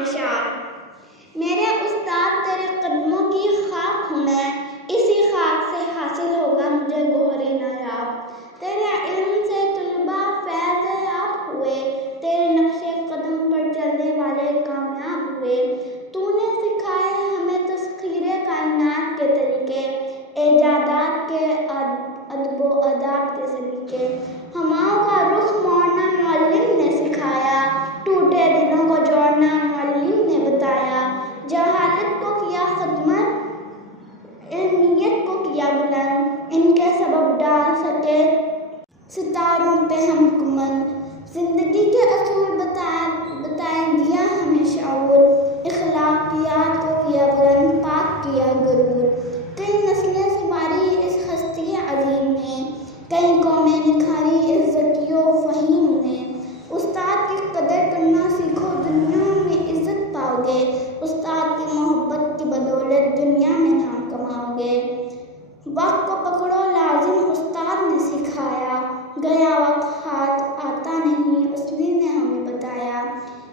اشعار۔ میرے استاد تیرے قدموں کی خاک ہوں میں، اسی خاک سے حاصل ہوگا مجھے گوہر نایاب۔ تیرے علم سے طلباء فیض یاب ہوئے، تیرے نقش قدم پر چلنے والے کامیاب ہوئے۔ تو نے سکھائے ہمیں تسخیر کائنات کے طریقے، ایجادات کے ادب و آداب کے سلیقے۔ ہواؤں کا رخ موڑنا معلم نے سکھایا، ٹوٹے دلوں کو جوڑنا معلم نے بتایا۔ جہالت کو کیا خدمت، علمیت کو کیا بلند، ان کے سبب ڈال سکے ستاروں پہ ہم کمند۔ زندگی کے اصول بتائے دیا ہمیں شعور، اخلاقیات کو کیا بلند، پاک کیا غرور۔ کئی نسلیں سنواری اس ہستی عظیم نے، کئی قومیں نکھاری اس ذکی و فہیم نے۔ استاد کی قدر کرنا سیکھو، دنیا میں عزت پاؤ گے، استاد کی محبت کی بدولت دنیا میں نام کماؤ گے۔ وقت کو پکڑو لازم استاد نے سکھایا، گیا وقت ہاتھ آتا نہیں اس نے ہمیں بتایا۔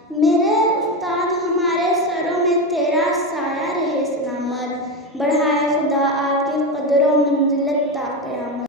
میرے استاد ہمارے سروں میں تیرا سایہ رہے سلامت، بڑھائے خدا آپ کی قدر و منزلت تا قیامت۔